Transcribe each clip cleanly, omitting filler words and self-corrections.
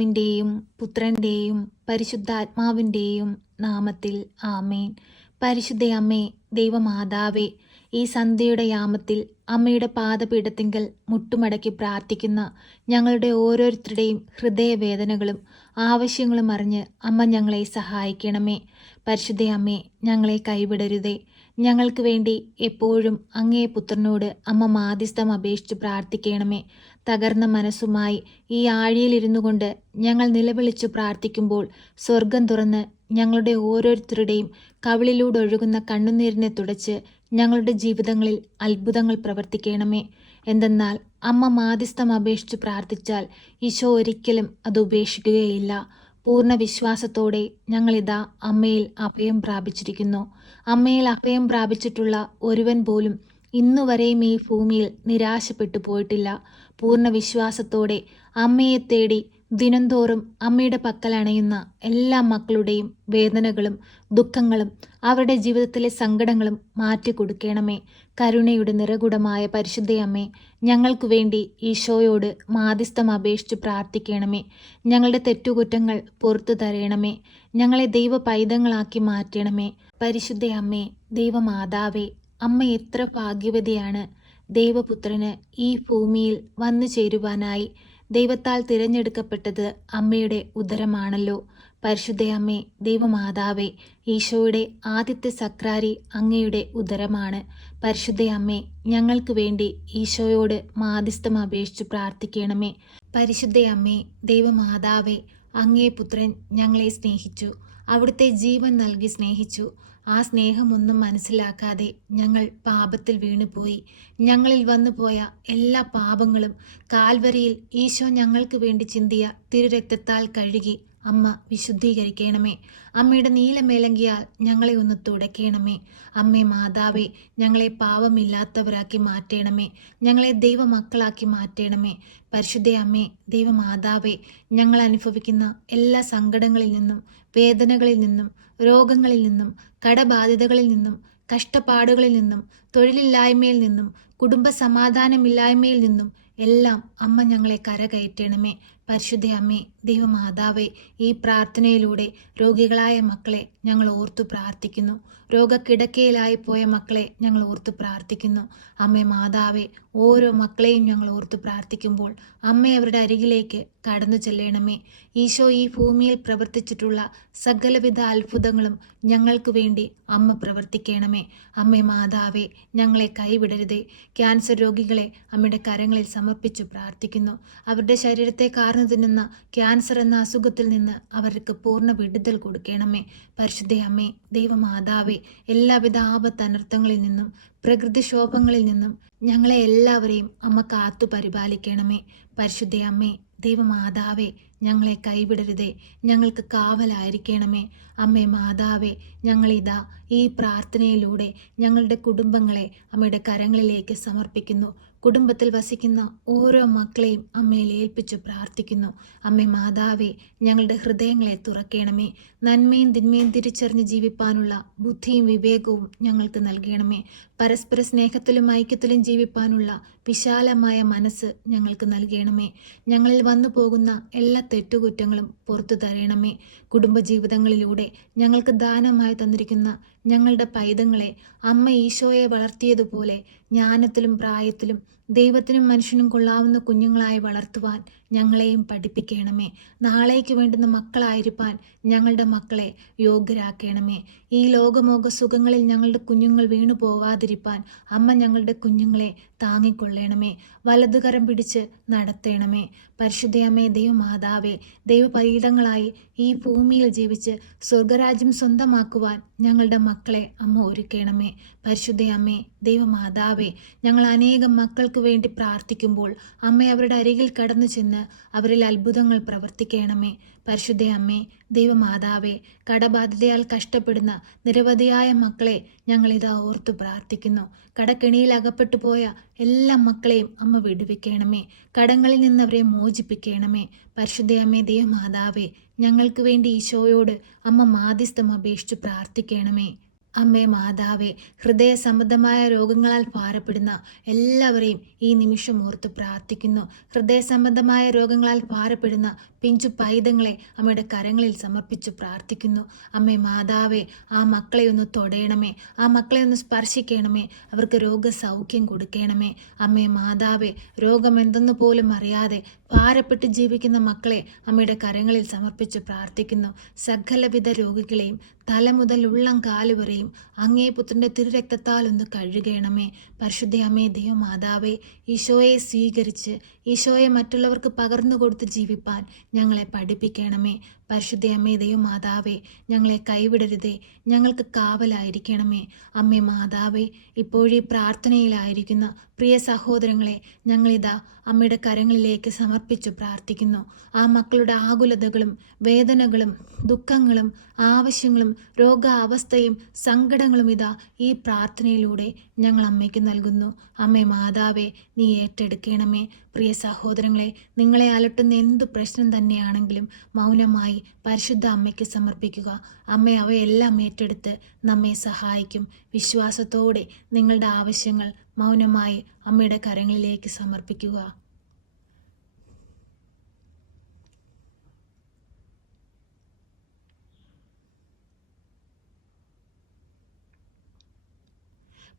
പിതാവിൻ്റെയും പുത്രൻ്റെയും പരിശുദ്ധാത്മാവിൻ്റെയും നാമത്തിൽ ആമേൻ. പരിശുദ്ധ അമ്മേ, ദൈവമാതാവേ, ഈ സന്ധ്യയുടെ യാമത്തിൽ അമ്മയുടെ പാദപീഠത്തിങ്കൽ മുട്ടുമടക്കി പ്രാർത്ഥിക്കുന്ന ഞങ്ങളുടെ ഓരോരുത്തരുടെയും ഹൃദയവേദനകളും ആവശ്യങ്ങളും അറിഞ്ഞ് അമ്മ ഞങ്ങളെ സഹായിക്കണമേ. പരിശുദ്ധ അമ്മേ, ഞങ്ങളെ കൈവിടരുതേ. ഞങ്ങൾക്ക് വേണ്ടി എപ്പോഴും അങ്ങേ പുത്രനോട് അമ്മ മാധ്യസ്ഥം അപേക്ഷിച്ച് പ്രാർത്ഥിക്കണമേ. തകർന്ന മനസ്സുമായി ഈ ആഴിയിലിരുന്നു കൊണ്ട് ഞങ്ങൾ നിലവിളിച്ചു പ്രാർത്ഥിക്കുമ്പോൾ സ്വർഗം തുറന്ന് ഞങ്ങളുടെ ഓരോരുത്തരുടെയും കവിളിലൂടെ ഒഴുകുന്ന കണ്ണുനീരിനെ തുടച്ച് ഞങ്ങളുടെ ജീവിതങ്ങളിൽ അത്ഭുതങ്ങൾ പ്രവർത്തിക്കണമേ. എന്തെന്നാൽ അമ്മ മാധ്യസ്ഥം അപേക്ഷിച്ച് പ്രാർത്ഥിച്ചാൽ ഈശോ ഒരിക്കലും അത് ഉപേക്ഷിക്കുകയില്ല. പൂർണ്ണ വിശ്വാസത്തോടെ ഞങ്ങളിതാ അമ്മയിൽ അഭയം പ്രാപിച്ചിരിക്കുന്നു. അമ്മയിൽ അഭയം പ്രാപിച്ചിട്ടുള്ള ഒരുവൻ പോലും ഇന്നുവരെയും ഈ ഭൂമിയിൽ നിരാശപ്പെട്ടു പോയിട്ടില്ല. പൂർണ്ണ വിശ്വാസത്തോടെ അമ്മയെ തേടി ദിനംതോറും അമ്മയുടെ പക്കൽ അണയുന്ന എല്ലാ മക്കളുടെയും വേദനകളും ദുഃഖങ്ങളും അവരുടെ ജീവിതത്തിലെ സങ്കടങ്ങളും മാറ്റിക്കൊടുക്കണമേ. കരുണയുടെ നിറകുടമായ പരിശുദ്ധ അമ്മേ, ഞങ്ങൾക്ക് വേണ്ടി ഈശോയോട് മാധ്യസ്ഥം അപേക്ഷിച്ച് പ്രാർത്ഥിക്കണമേ. ഞങ്ങളുടെ തെറ്റുകുറ്റങ്ങൾ പുറത്തു തരയണമേ. ഞങ്ങളെ ദൈവ പൈതങ്ങളാക്കി മാറ്റണമേ. പരിശുദ്ധ അമ്മേ, ദൈവമാതാവേ, അമ്മ എത്ര ഭാഗ്യവതിയാണ്. ദൈവപുത്രന് ഈ ഭൂമിയിൽ വന്നു ചേരുവാനായി ദൈവത്താൽ തിരഞ്ഞെടുക്കപ്പെട്ടത് അമ്മയുടെ ഉദരമാണല്ലോ. പരിശുദ്ധ അമ്മേ, ദൈവമാതാവേ, ഈശോയുടെ ആദ്യത്തെ സക്രാരി അങ്ങയുടെ ഉദരമാണ്. പരിശുദ്ധ അമ്മേ, ഞങ്ങൾക്ക് വേണ്ടി ഈശോയോട് മാധ്യസ്ഥം അപേക്ഷിച്ച് പ്രാർത്ഥിക്കണമേ. പരിശുദ്ധ അമ്മേ, ദൈവമാതാവേ, അങ്ങേ പുത്രൻ ഞങ്ങളെ സ്നേഹിച്ചു. അവിടുത്തെ ജീവൻ നൽകി സ്നേഹിച്ചു. ആ സ്നേഹമൊന്നും മനസ്സിലാക്കാതെ ഞങ്ങൾ പാപത്തിൽ വീണുപോയി. ഞങ്ങളിൽ വന്നുപോയ എല്ലാ പാപങ്ങളും കാൽവരിയിൽ ഈശോ ഞങ്ങൾക്ക് വേണ്ടി ചിന്തിയ തിരുരക്തത്താൽ കഴുകി അമ്മ വിശുദ്ധീകരിക്കണമേ. അമ്മയുടെ നീലമേലങ്കിയാൽ ഞങ്ങളെ ഒന്ന് തുടയ്ക്കണമേ. അമ്മേ മാതാവേ, ഞങ്ങളെ പാപമില്ലാത്തവരാക്കി മാറ്റണമേ. ഞങ്ങളെ ദൈവമക്കളാക്കി മാറ്റണമേ. പരിശുദ്ധ അമ്മേ, ദൈവമാതാവേ, ഞങ്ങൾ അനുഭവിക്കുന്ന എല്ലാ സങ്കടങ്ങളിൽ നിന്നും വേദനകളിൽ നിന്നും രോഗങ്ങളിൽ നിന്നും കടബാധ്യതകളിൽ നിന്നും കഷ്ടപ്പാടുകളിൽ നിന്നും തൊഴിലില്ലായ്മയിൽ നിന്നും കുടുംബ സമാധാനമില്ലായ്മയിൽ നിന്നും എല്ലാം അമ്മ ഞങ്ങളെ കരകയറ്റണമേ. പരിശുദ്ധ അമ്മേ, ദൈവമാതാവേ, ഈ പ്രാർത്ഥനയിലൂടെ രോഗികളായ മക്കളെ ഞങ്ങൾ ഓർത്തു പ്രാർത്ഥിക്കുന്നു. രോഗക്കിടക്കയിലായി പോയ മക്കളെ ഞങ്ങൾ ഓർത്തു പ്രാർത്ഥിക്കുന്നു. അമ്മേ മാതാവേ, ഓരോ മക്കളെയും ഞങ്ങൾ ഓർത്തു പ്രാർത്ഥിക്കുമ്പോൾ അമ്മ അവരുടെ അരികിലേക്ക് കടന്നു ചെല്ലണമേ. ഈശോ ഈ ഭൂമിയിൽ പ്രവർത്തിച്ചിട്ടുള്ള സകലവിധ അത്ഭുതങ്ങളും ഞങ്ങൾക്ക് വേണ്ടി അമ്മ പ്രവർത്തിക്കണമേ. അമ്മേ മാതാവേ, ഞങ്ങളെ കൈവിടരുതേ. ക്യാൻസർ രോഗികളെ അമ്മയുടെ കരങ്ങളിൽ സമർപ്പിച്ചു പ്രാർത്ഥിക്കുന്നു. അവരുടെ ശരീരത്തെ കാർന്നു തിന്നുന്ന ക്യാൻസർ എന്ന അസുഖത്തിൽ നിന്ന് അവർക്ക് പൂർണ്ണ വിടുതൽ കൊടുക്കണമേ. പരിശുദ്ധ അമ്മേ, ദൈവമാതാവേ, എല്ലാവിധ ആപത്തനർത്ഥങ്ങളിൽ നിന്നും പ്രകൃതിക്ഷോഭങ്ങളിൽ നിന്നും ഞങ്ങളെ എല്ലാവരെയും അമ്മ കാത്തു പരിപാലിക്കണമേ. പരിശുദ്ധ അമ്മേ, ദൈവമാതാവേ, ഞങ്ങളെ കൈവിടരുതേ. ഞങ്ങൾക്ക് കാവലായിരിക്കണമേ. അമ്മേ മാതാവേ, ഞങ്ങളിതാ ഈ പ്രാർത്ഥനയിലൂടെ ഞങ്ങളുടെ കുടുംബങ്ങളെ അമ്മയുടെ കരങ്ങളിലേക്ക് സമർപ്പിക്കുന്നു. കുടുംബത്തിൽ വസിക്കുന്ന ഓരോ മക്കളെയും അമ്മയിൽ ഏൽപ്പിച്ചു പ്രാർത്ഥിക്കുന്നു. അമ്മേ മാതാവേ, ഞങ്ങളുടെ ഹൃദയങ്ങളെ തുറക്കണമേ. നന്മയും തിന്മയും തിരിച്ചറിഞ്ഞ് ജീവിപ്പാനുള്ള ബുദ്ധിയും വിവേകവും ഞങ്ങൾക്ക് നൽകണമേ. പരസ്പര സ്നേഹത്തിലും ഐക്യത്തിലും ജീവിപ്പാനുള്ള വിശാലമായ മനസ്സ് ഞങ്ങൾക്ക് നൽകണമേ. ഞങ്ങളിൽ വന്നു പോകുന്ന എല്ലാ തെറ്റുകുറ്റങ്ങളും പുറത്തു തരണമേ. കുടുംബജീവിതങ്ങളിലൂടെ ഞങ്ങൾക്ക് ദാനമായി തന്നിരിക്കുന്ന ഞങ്ങളുടെ പൈതങ്ങളെ അമ്മ ഈശോയെ വളർത്തിയതുപോലെ ജ്ഞാനത്തിലും പ്രായത്തിലും ദൈവത്തിനും മനുഷ്യനും കൊള്ളാവുന്ന കുഞ്ഞുങ്ങളായി വളർത്തുവാൻ ഞങ്ങളെയും പഠിപ്പിക്കണമേ. നാളേക്ക് വേണ്ടുന്ന മക്കളായിരിക്കാൻ ഞങ്ങളുടെ മക്കളെ യോഗ്യരാക്കണമേ. ഈ ലോകമോക സുഖങ്ങളിൽ ഞങ്ങളുടെ കുഞ്ഞുങ്ങൾ വീണു പോവാതിരിപ്പാൻ അമ്മ ഞങ്ങളുടെ കുഞ്ഞുങ്ങളെ താങ്ങിക്കൊള്ളണമേ. വലതുകരം പിടിച്ച് നടത്തണമേ. പരിശുദ്ധയമ്മേ, ദൈവമാതാവേ, ദൈവപരീതങ്ങളായി ഈ ഭൂമിയിൽ ജീവിച്ച് സ്വർഗരാജ്യം സ്വന്തമാക്കുവാൻ ഞങ്ങളുടെ മക്കളെ അമ്മ ഒരുക്കണമേ. പരിശുദ്ധയമ്മേ, ദൈവമാതാവേ, ഞങ്ങൾ അനേകം മക്കൾക്ക് വേണ്ടി പ്രാർത്ഥിക്കുമ്പോൾ അമ്മ അവരുടെ അരികിൽ കടന്നു ചെന്ന് അവരിൽ അത്ഭുതങ്ങൾ പ്രവർത്തിക്കണമേ. പരിശുദ്ധ അമ്മേ, ദൈവമാതാവേ, കടബാധ്യതയാൽ കഷ്ടപ്പെടുന്ന നിരവധിയായ മക്കളെ ഞങ്ങളിതാ ഓർത്തു പ്രാർത്ഥിക്കുന്നു. കടക്കെണിയിൽ അകപ്പെട്ടു പോയ എല്ലാ മക്കളെയും അമ്മ വിടുവിക്കണമേ. കടങ്ങളിൽ നിന്ന് അവരെ മോചിപ്പിക്കണമേ. പരിശുദ്ധ അമ്മേ, ദൈവമാതാവേ, ഞങ്ങൾക്ക് വേണ്ടി ഈശോയോട് അമ്മ മാധ്യസ്ഥം അപേക്ഷിച്ചു പ്രാർത്ഥിക്കണമേ. അമ്മേ മാതാവേ, ഹൃദയ സംബന്ധമായ രോഗങ്ങളാൽ ഭാരപ്പെടുന്ന എല്ലാവരെയും ഈ നിമിഷം ഓർത്ത് പ്രാർത്ഥിക്കുന്നു. ഹൃദയ സംബന്ധമായ രോഗങ്ങളാൽ ഭാരപ്പെടുന്ന പിഞ്ചു പൈതങ്ങളെ അമ്മയുടെ കരങ്ങളിൽ സമർപ്പിച്ച് പ്രാർത്ഥിക്കുന്നു. അമ്മേ മാതാവേ, ആ മക്കളെ ഒന്ന് തൊടയണമേ, ആ മക്കളെ ഒന്ന് സ്പർശിക്കണമേ, അവർക്ക് രോഗസൗഖ്യം കൊടുക്കണമേ. അമ്മേ മാതാവേ, രോഗം എന്തെന്ന് പോലും അറിയാതെ ഭാരപ്പെട്ട് ജീവിക്കുന്ന മക്കളെ അമ്മയുടെ കരങ്ങളിൽ സമർപ്പിച്ച് പ്രാർത്ഥിക്കുന്നു. സകലവിധ രോഗികളെയും തല മുതൽ ഉള്ളം കാല് വരെയും അങ്ങേ പുത്രൻ്റെ തിരുരക്തത്താൽ ഒന്ന് കഴുകണമേ. പരിശുദ്ധ അമ്മേ ദൈവമാതാവേ, ഈശോയെ സ്വീകരിച്ച് ഈശോയെ മറ്റുള്ളവർക്ക് പകർന്നു കൊടുത്ത് ജീവിപ്പാൻ ഞങ്ങളെ പഠിപ്പിക്കണമേ. പരിശുദ്ധ അമ്മേ ദൈവമാതാവേ, ഞങ്ങളെ കൈവിടരുതേ, ഞങ്ങൾക്ക് കാവലായിരിക്കണമേ. അമ്മേ മാതാവേ, ഇപ്പോഴീ പ്രാർത്ഥനയിലായിരിക്കുന്ന പ്രിയ സഹോദരങ്ങളെ ഞങ്ങളിതാ അമ്മയുടെ കരങ്ങളിലേക്ക് സമർപ്പിച്ചു പ്രാർത്ഥിക്കുന്നു. ആ മക്കളുടെ ആകുലതകളും വേദനകളും ദുഃഖങ്ങളും ആവശ്യങ്ങളും രോഗാവസ്ഥയും സങ്കടങ്ങളും ഇതാ ഈ പ്രാർത്ഥനയിലൂടെ ഞങ്ങൾ അമ്മയ്ക്ക് നൽകുന്നു. അമ്മേ മാതാവേ, നീ ഏറ്റെടുക്കണമേ. പ്രിയ സഹോദരങ്ങളെ, നിങ്ങളെ അലട്ടുന്ന എന്തു പ്രശ്നം തന്നെയാണെങ്കിലും മൗനമായി പരിശുദ്ധ അമ്മയ്ക്ക് സമർപ്പിക്കുക. അമ്മ അവയെല്ലാം ഏറ്റെടുത്ത് നമ്മെ സഹായിക്കും. വിശ്വാസത്തോടെ നിങ്ങളുടെ ആവശ്യങ്ങൾ മൗനമായി അമ്മയുടെ കരങ്ങളിലേക്ക് സമർപ്പിക്കുക.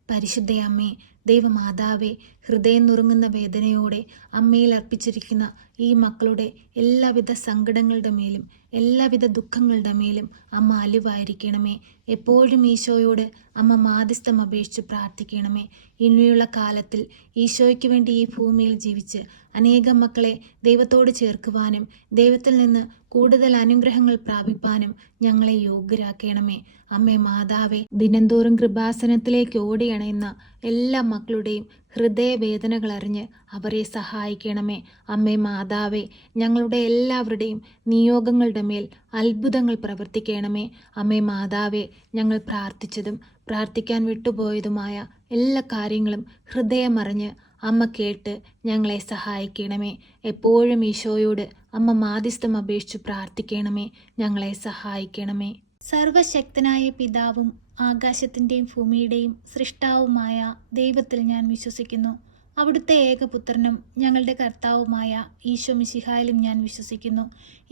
പരിശുദ്ധ അമ്മേ ദൈവമാതാവേ, ഹൃദയം നുറുങ്ങുന്ന വേദനയോടെ അമ്മയിൽ അർപ്പിച്ചിരിക്കുന്ന ഈ മക്കളുടെ എല്ലാവിധ സങ്കടങ്ങളുടെ മേലും എല്ലാവിധ ദുഃഖങ്ങളുടെ മേലും അമ്മ അലിവായിരിക്കണമേ. എപ്പോഴും ഈശോയോട് അമ്മ മാധ്യസ്ഥം അപേക്ഷിച്ച് പ്രാർത്ഥിക്കണമേ. ഇനിയുള്ള കാലത്തിൽ ഈശോയ്ക്ക് വേണ്ടി ഈ ഭൂമിയിൽ ജീവിച്ച് അനേകം മക്കളെ ദൈവത്തോട് ചേർക്കുവാനും ദൈവത്തിൽ നിന്ന് കൂടുതൽ അനുഗ്രഹങ്ങൾ പ്രാപിപ്പാനും ഞങ്ങളെ യോഗ്യരാക്കണമേ. അമ്മേ മാതാവേ, ദിനംതോറും കൃപാസനത്തിലേക്ക് ഓടിയണയുന്ന എല്ലാ മക്കളുടെയും ഹൃദയവേദനകൾ അറിഞ്ഞ് അവരെ സഹായിക്കണമേ. അമ്മേ മാതാവേ, ഞങ്ങളുടെ എല്ലാവരുടെയും നിയോഗങ്ങളുടെ മേൽ അത്ഭുതങ്ങൾ പ്രവർത്തിക്കണമേ. അമ്മേ മാതാവേ, ഞങ്ങൾ പ്രാർത്ഥിച്ചതും പ്രാർത്ഥിക്കാൻ വിട്ടുപോയതുമായ എല്ലാ കാര്യങ്ങളും ഹൃദയമറിഞ്ഞ് അമ്മ കേട്ട് ഞങ്ങളെ സഹായിക്കണമേ. എപ്പോഴും ഈശോയോട് അമ്മ മാധ്യസ്ഥം അപേക്ഷിച്ച് പ്രാർത്ഥിക്കണമേ. ഞങ്ങളെ സഹായിക്കണമേ. സർവശക്തനായ പിതാവും ആകാശത്തിൻ്റെയും ഭൂമിയുടെയും സൃഷ്ടാവുമായ ദൈവത്തിൽ ഞാൻ വിശ്വസിക്കുന്നു. അവിടുത്തെ ഏകപുത്രനും ഞങ്ങളുടെ കർത്താവുമായ ഈശോ മിശിഹായിലും ഞാൻ വിശ്വസിക്കുന്നു.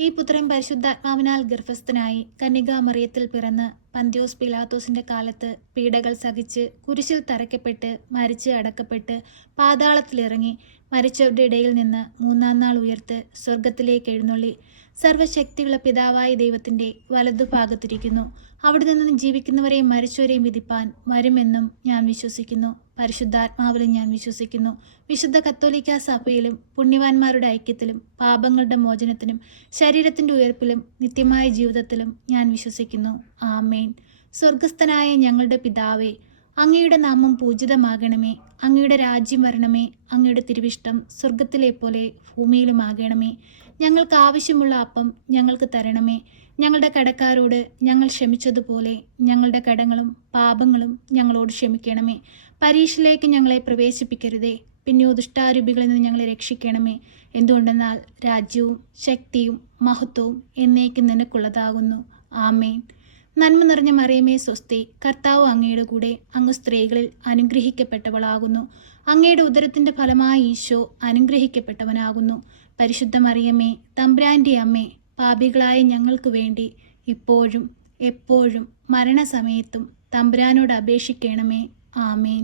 ഈ പുത്രൻ പരിശുദ്ധാത്മാവിനാൽ ഗർഭസ്ഥനായി കന്യകാമറിയത്തിൽ പിറന്ന് പന്ത്യോസ് പിലാത്തോസിൻ്റെ കാലത്ത് പീഡകൾ സഹിച്ച് കുരിശിൽ തറയ്ക്കപ്പെട്ട് മരിച്ച് അടക്കപ്പെട്ട് പാതാളത്തിലിറങ്ങി മരിച്ചവരുടെ ഇടയിൽ നിന്ന് മൂന്നാം നാൾ ഉയർത്ത് സ്വർഗത്തിലേക്ക് എഴുന്നള്ളി സർവശക്തിയുള്ള പിതാവായ ദൈവത്തിൻ്റെ വലതുഭാഗത്തിരിക്കുന്നു. അവിടെ നിന്നും ജീവിക്കുന്നവരെയും മരിച്ചവരെയും വിധിപ്പാൻ വരുമെന്നും ഞാൻ വിശ്വസിക്കുന്നു. പരിശുദ്ധാത്മാവിലും ഞാൻ വിശ്വസിക്കുന്നു. വിശുദ്ധ കത്തോലിക്കാ സഭയിലും പുണ്യവാന്മാരുടെ ഐക്യത്തിലും പാപങ്ങളുടെ മോചനത്തിനും ശരീരത്തിൻ്റെ ഉയർപ്പിലും നിത്യമായ ജീവിതത്തിലും ഞാൻ വിശ്വസിക്കുന്നു. ആമേൻ. സ്വർഗസ്ഥനായ ഞങ്ങളുടെ പിതാവേ, അങ്ങയുടെ നാമം പൂജിതമാകണമേ. അങ്ങയുടെ രാജ്യം വരണമേ. അങ്ങയുടെ തിരുവിഷ്ടം സ്വർഗത്തിലെ പോലെ ഭൂമിയിലുമാകണമേ. ഞങ്ങൾക്ക് ആവശ്യമുള്ള അപ്പം ഞങ്ങൾക്ക് തരണമേ. ഞങ്ങളുടെ കടക്കാരോട് ഞങ്ങൾ ക്ഷമിച്ചതുപോലെ ഞങ്ങളുടെ കടങ്ങളും പാപങ്ങളും ഞങ്ങളോട് ക്ഷമിക്കണമേ. പരീക്ഷയിലേക്ക് ഞങ്ങളെ പ്രവേശിപ്പിക്കരുതേ, പിന്നെയോ ദുഷ്ടാരൂപികളിൽ നിന്ന് ഞങ്ങളെ രക്ഷിക്കണമേ. എന്തുകൊണ്ടെന്നാൽ രാജ്യവും ശക്തിയും മഹത്വവും എന്നേക്കും നിനക്കുള്ളതാകുന്നു. ആമേൻ. നന്മ നിറഞ്ഞ മറിയമേ സ്വസ്തി, കർത്താവ് അങ്ങയുടെ കൂടെ, അങ്ങ് സ്ത്രീകളിൽ അനുഗ്രഹിക്കപ്പെട്ടവളാകുന്നു. അങ്ങയുടെ ഉദരത്തിൻ്റെ ഫലമായ ഈശോ അനുഗ്രഹിക്കപ്പെട്ടവനാകുന്നു. പരിശുദ്ധ മറിയമേ, തമ്പുരാൻ്റെ അമ്മേ, പാപികളായ ഞങ്ങൾക്ക് വേണ്ടി ഇപ്പോഴും എപ്പോഴും മരണസമയത്തും തമ്പുരാനോട് അപേക്ഷിക്കണമേ. ആമേൻ.